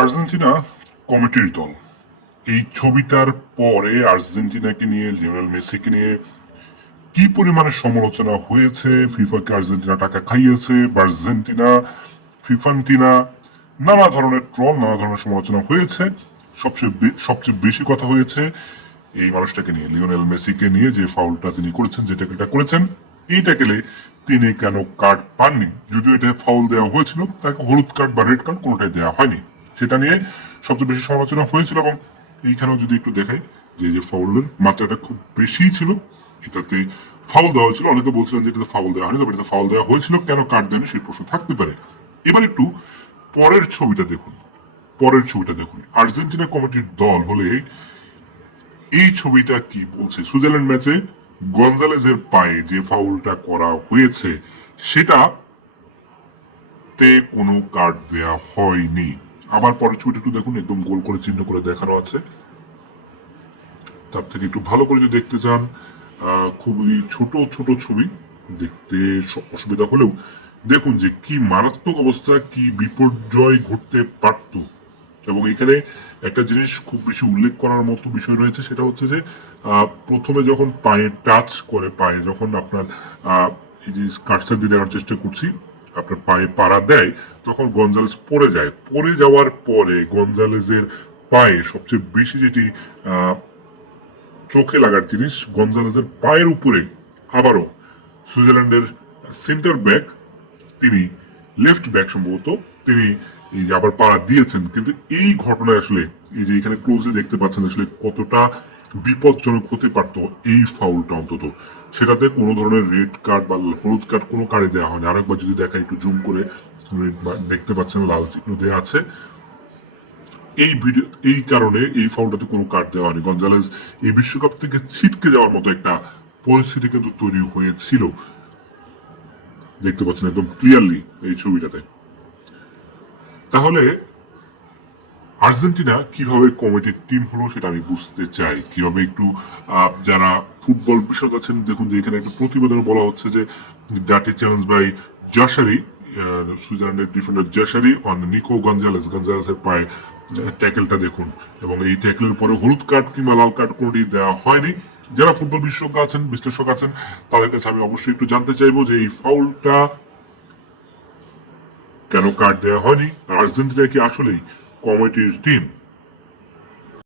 Argentina কমিটির দল এই ছবিটার পরে আর্জেন্টিনাকে নিয়ে লিওনেল মেসিকে নিয়ে কি পরিমাণে সমালোচনা হয়েছে। ফিফাকে আর্জেন্টিনা টাকা খাইয়েছে বা আর্জেন্টিনা ফিফান্টিনা, নানা ধরনের ট্রল, নানা ধরনের সমালোচনা হয়েছে। সবচেয়ে বেশি কথা হয়েছে এই মানুষটাকে নিয়ে, লিওনেল মেসিকে নিয়ে, যে ফাউলটা তিনি করেছেন, যে ট্যাকেলটা করেছেন, এই ট্যাকেলে তিনি কেন কার্ড পাননি। যদিও এটা ফাউল দেওয়া হয়েছিল, তাকে হলুদ কার্ড বা রেড কার্ড কোনোটাই দেওয়া হয়নি, সেটা নিয়ে সবচেয়ে বেশি সমালোচনা হয়েছিল। এবং এইখানেও যদি একটু দেখাই যে ফাউলের মাত্রাটা খুব বেশি ছিল, এটাতে ফাউল দেওয়া হয়েছিল। অনেকে বলছিলেন যে এটাতে ফাউল দেওয়া হয়নি, তবে এটাতে ফাউল দেওয়া হয়েছিল, কেন কার্ড দেয়নি সেই প্রশ্ন থাকতে পারে। এবার একটু পরের ছবিটা দেখুন। আর্জেন্টিনা কমিটির দল হলে এই ছবিটা কি বলছে। সুইজারল্যান্ড ম্যাচে গঞ্জালেজের পায়ে যে ফাউলটা করা হয়েছে সেটা তে কোনো কার্ড দেয়া হয়নি। আবার পরের ছবিটা একটু দেখুন, একদম গোল করে চিহ্ন করে দেখানো আছে। তার থেকে একটু ভালো করে যদি দেখতে চান, খুবই ছোট ছোট ছবি, দেখতে অসুবিধা হলেও দেখুন যে কি মারাত্মক অবস্থা, কি বিপর্যয় ঘটতে পারত। এবং এখানে একটা জিনিস খুব বেশি উল্লেখ করার মতো বিষয় রয়েছে, সেটা হচ্ছে যে প্রথমে যখন পায়ে টাচ করে, পায়ে যখন আপনার এই যে কার্সার দিয়ে দেওয়ার চেষ্টা করছি, আপনার পায়ে পাড়া দেয়, তখন গঞ্জালেস পড়ে যায়। পড়ে যাওয়ার পরে গঞ্জালেসের পায়ে সবচেয়ে বেশি যেটি চোখে লাগার জিনিস, গঞ্জালেসের পায়ের উপরে আবারও সুইজারল্যান্ডের সেন্টার ব্যাক, তিনি লেফট ব্যাক সম্ভবত, তিনি এই আবার পাড়া দিয়েছেন। কিন্তু এই ঘটনায় আসলে এই যে এখানে ক্লোজলি দেখতে পাচ্ছেন আসলে কতটা বিপজ্জনক হতে পারতো এই ফাউলটা। অন্তত সেটাতে কোনো ধরনের রেড কার্ড বা হলুদ কার্ড কোনো কার্ডে দেওয়া হয়নি। আরেকবার যদি দেখা একটু জুম করে দেখতে পাচ্ছেন লাল চিহ্ন দেওয়া আছে। এই কারণে এই ফাউলটাতে কোনো কার্ড দেওয়া হয়নি। গঞ্জালেস এই বিশ্বকাপ থেকে ছিটকে যাওয়ার মতো একটা পরিস্থিতি কিন্তু তৈরি হয়েছিল, দেখতে পাচ্ছেন একদম ক্লিয়ারলি এই ছবিটাতে। তাহলে আর্জেন্টিনা কিভাবে কমিটির টিম হলো সেটা আমি বুঝতে চাই। কিভাবে একটু যারা ফুটবল বিশারদ আছেন, দেখুন যে এখানে একটা প্রতিবেদনে বলা হচ্ছে যে ডার্টি চ্যালেঞ্জ বাই জাসারি, সুইজারল্যান্ডের ডিফেন্ডার জাসারি অন নিকো গঞ্জালেসের পায়ে ট্যাকেলটা দেখুন। এবং এই ট্যাকেলের পরে হলুদ কার্ড কিংবা লাল কার্ড কোনোটি দেওয়া হয়নি। যারা ফুটবল বিশেষজ্ঞ আছেন, বিশ্লেষক আছেন, তাদের কাছে আমি অবশ্যই একটু জানতে চাইবো যে এই ফাউলটা কেন কার্ড দেওয়া হয়নি। আর্জেন্টিনা কি আসলেই কমিটির টিম?